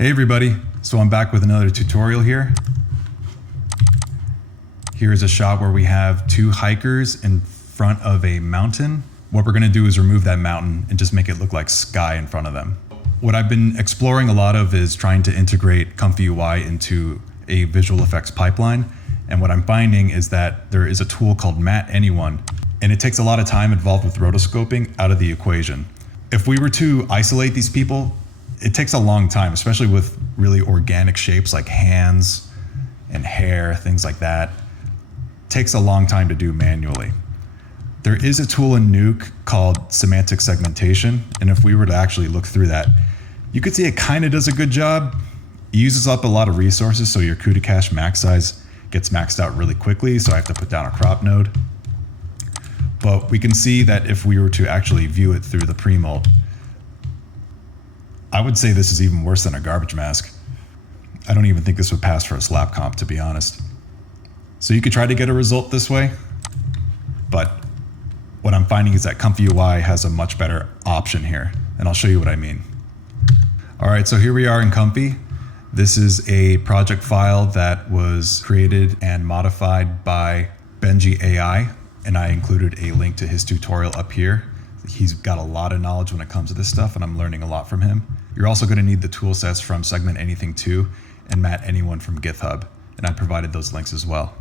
Hey everybody, so I'm back with another tutorial here. Here's a shot where we have two hikers in front of a mountain. What we're gonna do is remove that mountain and just make it look like sky in front of them. What I've been exploring a lot of is trying to integrate ComfyUI into a visual effects pipeline. And what I'm finding is that there is a tool called Mat Anyone, and it takes a lot of time involved with rotoscoping out of the equation. If we were to isolate these people, it takes a long time, especially with really organic shapes like hands and hair, things like that. It takes a long time to do manually. There is a tool in Nuke called semantic segmentation, and if we were to actually look through that, you could see it kind of does a good job. It uses up a lot of resources, so your CUDA cache max size gets maxed out really quickly, so I have to put down a crop node. But we can see that if we were to actually view it through the pre-mold, I would say this is even worse than a garbage mask. I don't even think this would pass for a slap comp, to be honest. So you could try to get a result this way, but what I'm finding is that ComfyUI has a much better option here, and I'll show you what I mean. All right, so here we are in Comfy. This is a project file that was created and modified by Benji AI, and I included a link to his tutorial up here. He's got a lot of knowledge when it comes to this stuff, and I'm learning a lot from him. You're also going to need the tool sets from Segment Anything 2 and Mat Anyone from GitHub, and I provided those links as well.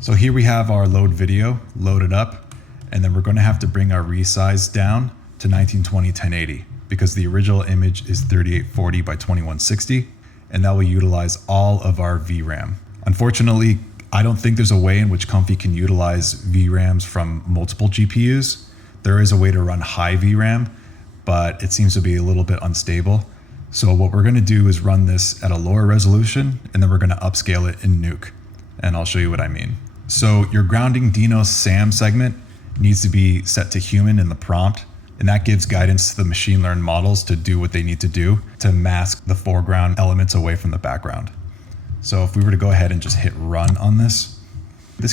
So here we have our load video loaded up, and then we're going to have to bring our resize down to 1920 1080 because the original image is 3840 by 2160, and that will utilize all of our VRAM. Unfortunately, I don't think there's a way in which Comfy can utilize VRAMs from multiple GPUs. There is a way to run high VRAM, but it seems to be a little bit unstable. So what we're gonna do is run this at a lower resolution, and then we're gonna upscale it in Nuke. And I'll show you what I mean. So your grounding Dino SAM segment needs to be set to human in the prompt, and that gives guidance to the machine learned models to do what they need to do to mask the foreground elements away from the background. So if we were to go ahead and just hit run on this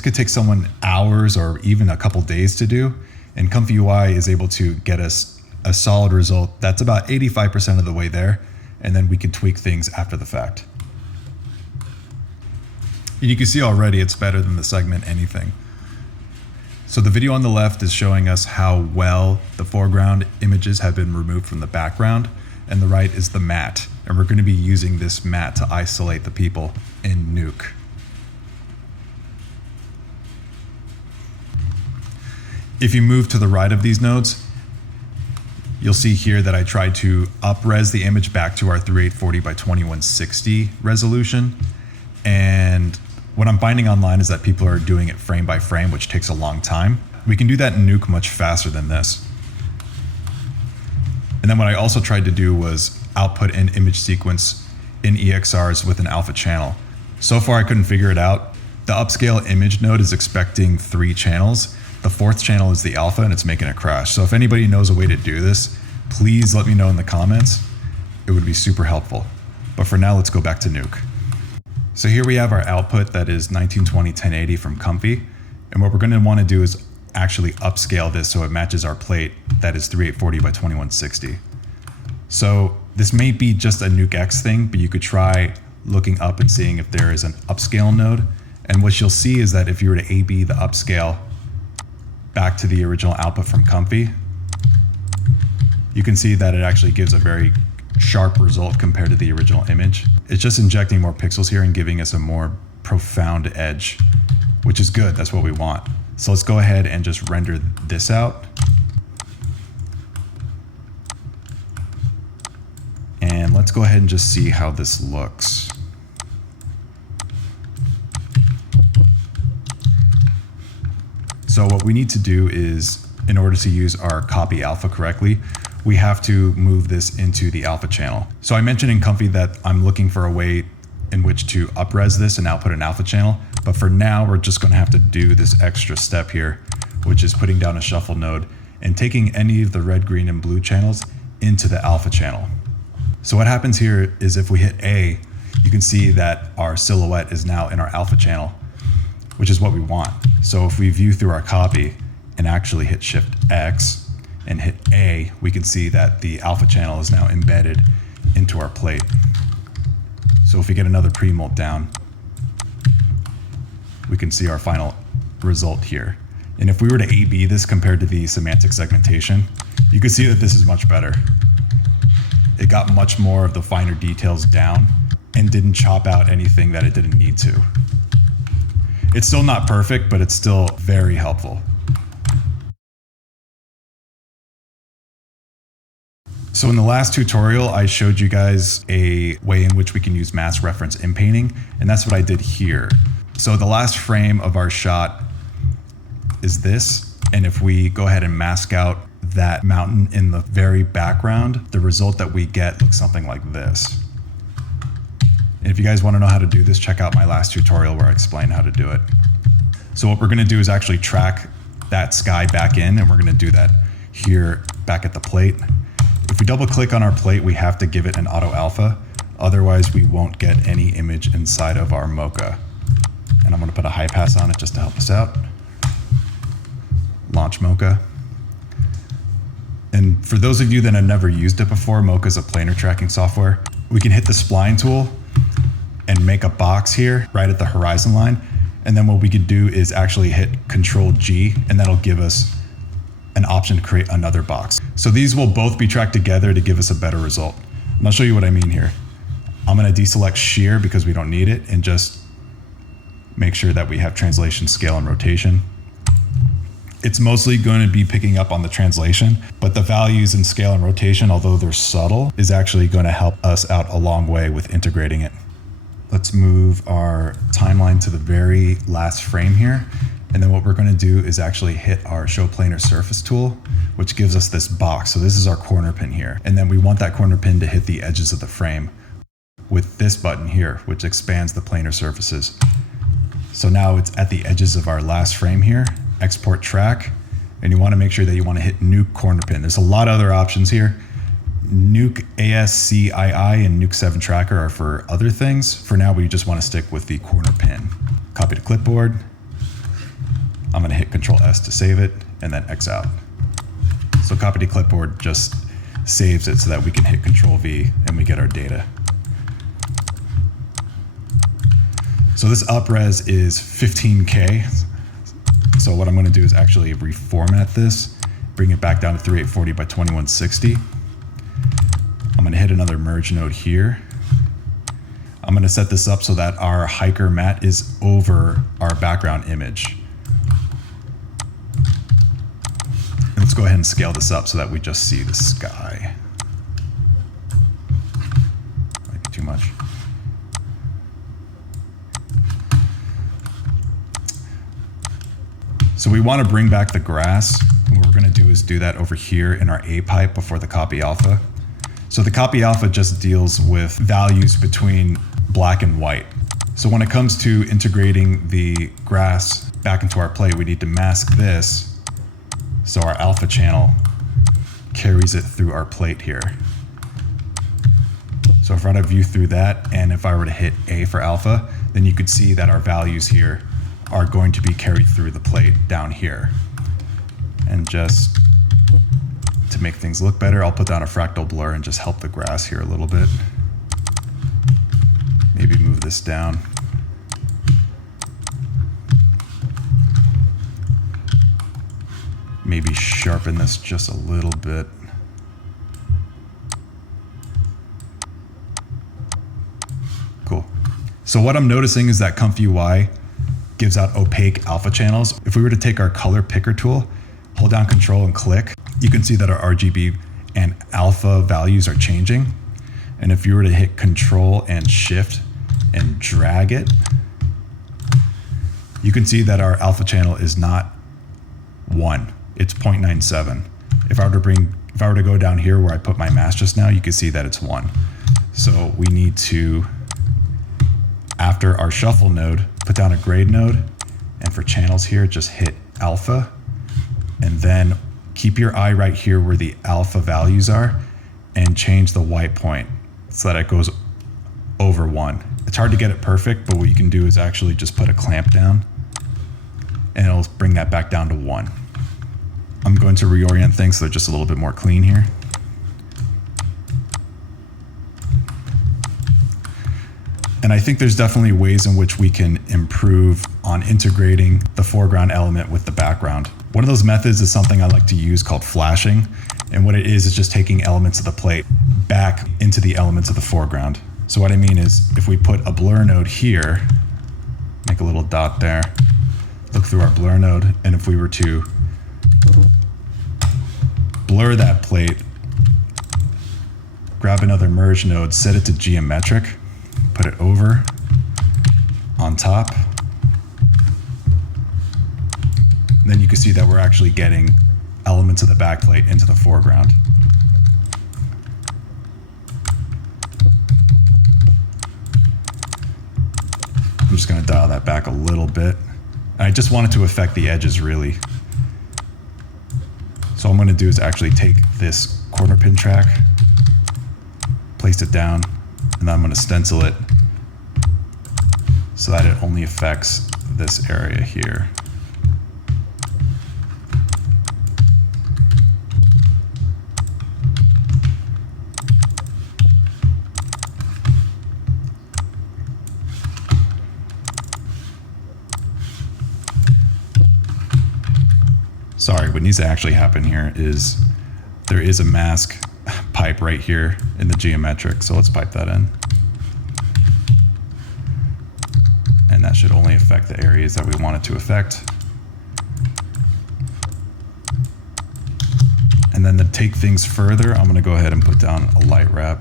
could take someone hours or even a couple days to do, and ComfyUI is able to get us a solid result that's about 85% of the way there, and then we can tweak things after the fact. And you can see already it's better than the Segment Anything. So the video on the left is showing us how well the foreground images have been removed from the background, and the right is the mat. And we're going to be using this mat to isolate the people in Nuke. If you move to the right of these nodes, you'll see here that I tried to up-res the image back to our 3840 by 2160 resolution. And what I'm finding online is that people are doing it frame by frame, which takes a long time. We can do that in Nuke much faster than this. And then what I also tried to do was output an image sequence in EXRs with an alpha channel. So far I couldn't figure it out. The upscale image node is expecting 3 channels. The 4th channel is the alpha, and it's making it crash. So if anybody knows a way to do this, please let me know in the comments. It would be super helpful. But for now, let's go back to Nuke. So here we have our output that is 1920 1080 from Comfy. And what we're going to want to do is actually upscale this so it matches our plate that is 3840 by 2160. So this may be just a Nuke X thing, but you could try looking up and seeing if there is an upscale node. And what you'll see is that if you were to A/B the upscale back to the original output from Comfy, you can see that it actually gives a very sharp result compared to the original image. It's just injecting more pixels here and giving us a more profound edge, which is good. That's what we want. So let's go ahead and just render this out. And let's go ahead and just see how this looks. So what we need to do is, in order to use our copy alpha correctly, we have to move this into the alpha channel. So I mentioned in Comfy that I'm looking for a way in which to up-res this and output an alpha channel. But for now, we're just going to have to do this extra step here, which is putting down a shuffle node and taking any of the red, green, and blue channels into the alpha channel. So what happens here is if we hit A, you can see that our silhouette is now in our alpha channel, which is what we want. So if we view through our copy and actually hit Shift X, and hit A, we can see that the alpha channel is now embedded into our plate. So if we get another pre-molt down, we can see our final result here. And if we were to A/B this compared to the semantic segmentation, you can see that this is much better. It got much more of the finer details down and didn't chop out anything that it didn't need to. It's still not perfect, but it's still very helpful. So in the last tutorial, I showed you guys a way in which we can use mass reference in painting, and that's what I did here. So the last frame of our shot is this, and if we go ahead and mask out that mountain in the very background, the result that we get looks something like this. And if you guys want to know how to do this, check out my last tutorial where I explain how to do it. So what we're going to do is actually track that sky back in, and we're going to do that here back at the plate. If we double click on our plate, we have to give it an auto alpha. Otherwise, we won't get any image inside of our Mocha. And I'm going to put a high pass on it just to help us out. Launch Mocha. And for those of you that have never used it before, Mocha is a planar tracking software. We can hit the spline tool and make a box here right at the horizon line. And then what we could do is actually hit Control G, and that'll give us an option to create another box. So these will both be tracked together to give us a better result. And I'll show you what I mean here. I'm going to deselect shear because we don't need it, and just make sure that we have translation, scale, and rotation. It's mostly going to be picking up on the translation, but the values in scale and rotation, although they're subtle, is actually going to help us out a long way with integrating it. Let's move our timeline to the very last frame here. And then what we're going to do is actually hit our Show Planar Surface tool, which gives us this box. So this is our corner pin here. And then we want that corner pin to hit the edges of the frame with this button here, which expands the planar surfaces. So now it's at the edges of our last frame here. Export track. And you want to make sure that you want to hit Nuke corner pin. There's a lot of other options here. Nuke ASCII and Nuke 7 Tracker are for other things. For now, we just want to stick with the corner pin. Copy to clipboard. I'm going to hit Control S to save it, and then X out. So copy to clipboard just saves it so that we can hit Control V and we get our data. So this upres is 15K. So what I'm going to do is actually reformat this, bring it back down to 3840 by 2160. I'm going to hit another merge node here. I'm going to set this up so that our hiker mat is over our background image. And let's go ahead and scale this up so that we just see the sky. Might be too much. So we want to bring back the grass. And what we're going to do is do that over here in our A pipe before the copy alpha. So the copy alpha just deals with values between black and white. So when it comes to integrating the grass back into our plate, we need to mask this so our alpha channel carries it through our plate here. So if I were to view through that, and if I were to hit A for alpha, then you could see that our values here are going to be carried through the plate down here. And just to make things look better, I'll put down a fractal blur and just help the grass here a little bit. Maybe move this down. Maybe sharpen this just a little bit. Cool. So what I'm noticing is that ComfyUI gives out opaque alpha channels. If we were to take our color picker tool, hold down Control and click, you can see that our RGB and alpha values are changing. And if you were to hit Control and Shift and drag it, you can see that our alpha channel is not 1, it's 0.97. If I were to go down here where I put my mask just now, you can see that it's 1. So we need to, after our shuffle node, put down a grade node, and for channels here, just hit alpha, and then keep your eye right here where the alpha values are, and change the white point so that it goes over 1. It's hard to get it perfect, but what you can do is actually just put a clamp down, and it'll bring that back down to 1. I'm going to reorient things so they're just a little bit more clean here. And I think there's definitely ways in which we can improve on integrating the foreground element with the background. One of those methods is something I like to use called flashing. And what it is just taking elements of the plate back into the elements of the foreground. So what I mean is if we put a blur node here, make a little dot there, look through our blur node, and if we were to blur that plate, grab another merge node, set it to geometric, put it over, on top, then you can see that we're actually getting elements of the backplate into the foreground. I'm just going to dial that back a little bit. And I just want it to affect the edges really. So what I'm going to do is actually take this corner pin track, place it down, and then I'm going to stencil it so that it only affects this area here. Sorry, what needs to actually happen here is there is a mask pipe right here in the geometric, so let's pipe that in. And that should only affect the areas that we want it to affect. And then to take things further, I'm gonna go ahead and put down a light wrap.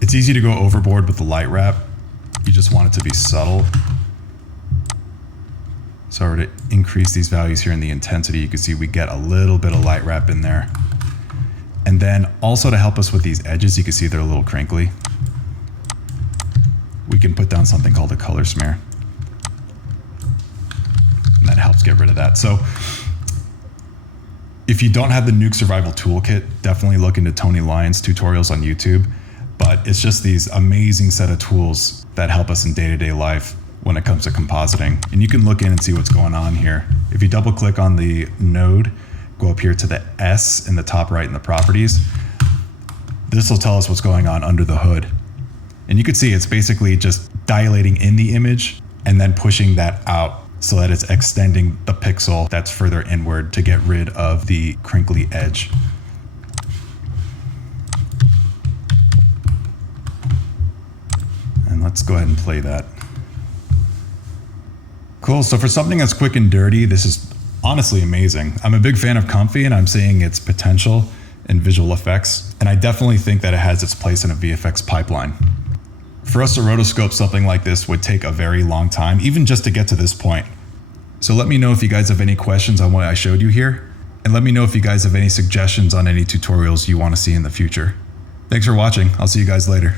It's easy to go overboard with the light wrap. You just want it to be subtle. So to increase these values here in the intensity, you can see we get a little bit of light wrap in there. And then also to help us with these edges, you can see they're a little crinkly. We can put down something called a color smear. And that helps get rid of that. So if you don't have the Nuke Survival Toolkit, definitely look into Tony Lyon's tutorials on YouTube. But it's just these amazing set of tools that help us in day-to-day life when it comes to compositing. And you can look in and see what's going on here. If you double click on the node, go up here to the S in the top right in the properties, this will tell us what's going on under the hood. And you can see it's basically just dilating in the image and then pushing that out so that it's extending the pixel that's further inward to get rid of the crinkly edge. And let's go ahead and play that. Cool, so for something that's quick and dirty, this is honestly amazing. I'm a big fan of Comfy and I'm seeing its potential in visual effects. And I definitely think that it has its place in a VFX pipeline. For us to rotoscope something like this would take a very long time, even just to get to this point. So let me know if you guys have any questions on what I showed you here. And let me know if you guys have any suggestions on any tutorials you want to see in the future. Thanks for watching. I'll see you guys later.